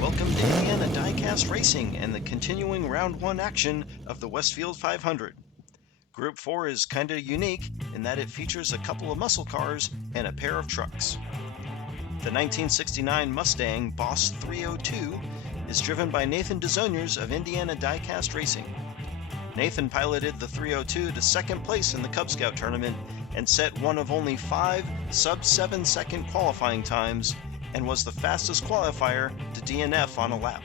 Welcome to Indiana Diecast Racing and the continuing Round 1 action of the Westfield 500. Group 4 is kinda unique in that it features a couple of muscle cars and a pair of trucks. The 1969 Mustang Boss 302 is driven by Nathan DeZoniers of Indiana Diecast Racing. Nathan piloted the 302 to second place in the Cub Scout tournament and set one of only 5 sub-7 second qualifying times and was the fastest qualifier to DNF on a lap.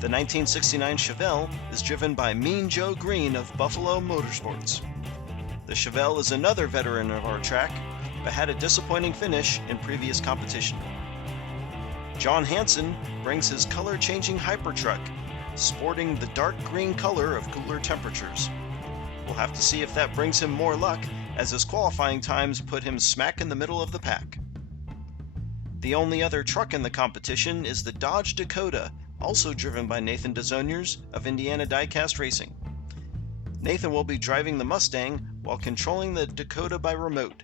The 1969 Chevelle is driven by Mean Joe Green of Buffalo Motorsports. The Chevelle is another veteran of our track, but had a disappointing finish in previous competition. John Hansen brings his color-changing Hypertruck, sporting the dark green color of cooler temperatures. We'll have to see if that brings him more luck, as his qualifying times put him smack in the middle of the pack. The only other truck in the competition is the Dodge Dakota, also driven by Nathan DeZoniers of Indiana Diecast Racing. Nathan will be driving the Mustang while controlling the Dakota by remote.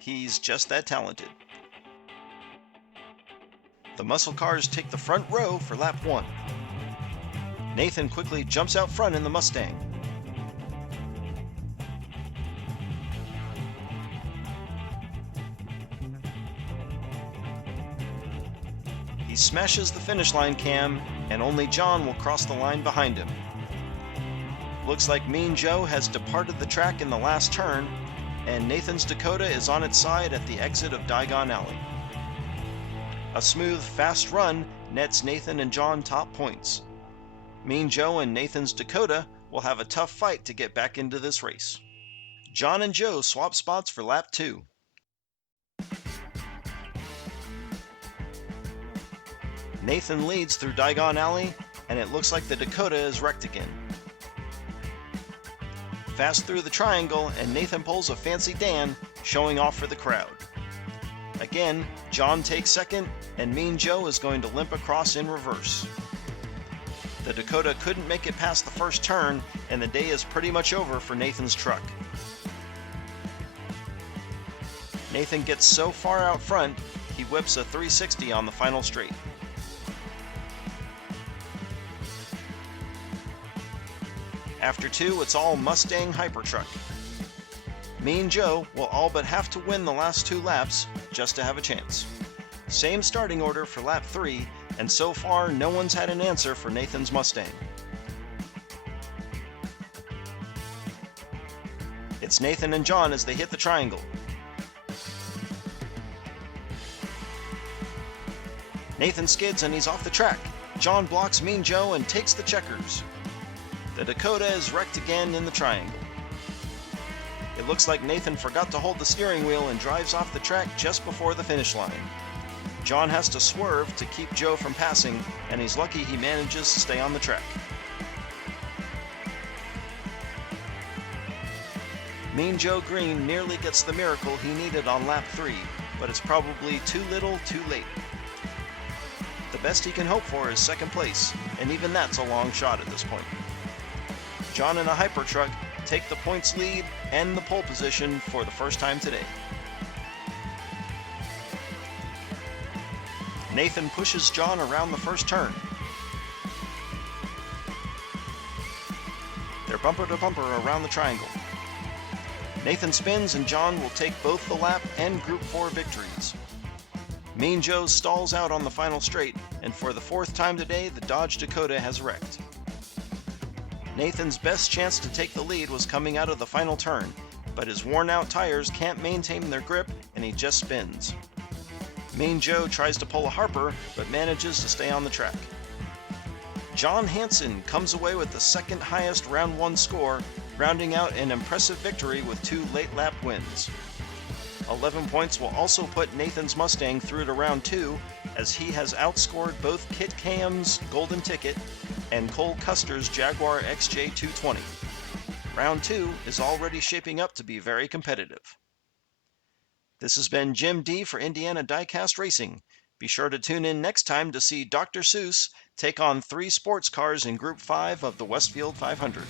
He's just that talented. The muscle cars take the front row for lap 1. Nathan quickly jumps out front in the Mustang. He smashes the finish line cam, and only John will cross the line behind him. Looks like Mean Joe has departed the track in the last turn, and Nathan's Dakota is on its side at the exit of Diagon Alley. A smooth, fast run nets Nathan and John top points. Mean Joe and Nathan's Dakota will have a tough fight to get back into this race. John and Joe swap spots for lap 2. Nathan leads through Diagon Alley, and it looks like the Dakota is wrecked again. Fast through the triangle, and Nathan pulls a Fancy Dan, showing off for the crowd. Again, John takes second, and Mean Joe is going to limp across in reverse. The Dakota couldn't make it past the first turn, and the day is pretty much over for Nathan's truck. Nathan gets so far out front, he whips a 360 on the final straight. After 2, it's all Mustang Hypertruck. Mean Joe will all but have to win the last 2 laps just to have a chance. Same starting order for lap 3, and so far no one's had an answer for Nathan's Mustang. It's Nathan and John as they hit the triangle. Nathan skids and he's off the track. John blocks Mean Joe and takes the checkers. The Dakota is wrecked again in the triangle. It looks like Nathan forgot to hold the steering wheel and drives off the track just before the finish line. John has to swerve to keep Joe from passing, and he's lucky he manages to stay on the track. Mean Joe Green nearly gets the miracle he needed on lap 3, but it's probably too little too late. The best he can hope for is second place, and even that's a long shot at this point. John and a Hypertruck take the points lead and the pole position for the first time today. Nathan pushes John around the first turn. They're bumper to bumper around the triangle. Nathan spins and John will take both the lap and Group 4 victories. Mean Joe stalls out on the final straight, and for the 4th time today, the Dodge Dakota has wrecked. Nathan's best chance to take the lead was coming out of the final turn, but his worn-out tires can't maintain their grip and he just spins. Mean Joe tries to pull a Harper, but manages to stay on the track. John Hansen comes away with the second highest round 1 score, rounding out an impressive victory with 2 late lap wins. 11 points will also put Nathan's Mustang through to round 2, as he has outscored both Kit Cam's Golden Ticket and Cole Custer's Jaguar XJ220. Round 2 is already shaping up to be very competitive. This has been Jim D for Indiana Diecast Racing. Be sure to tune in next time to see Dr. Seuss take on 3 sports cars in Group 5 of the Westfield 500.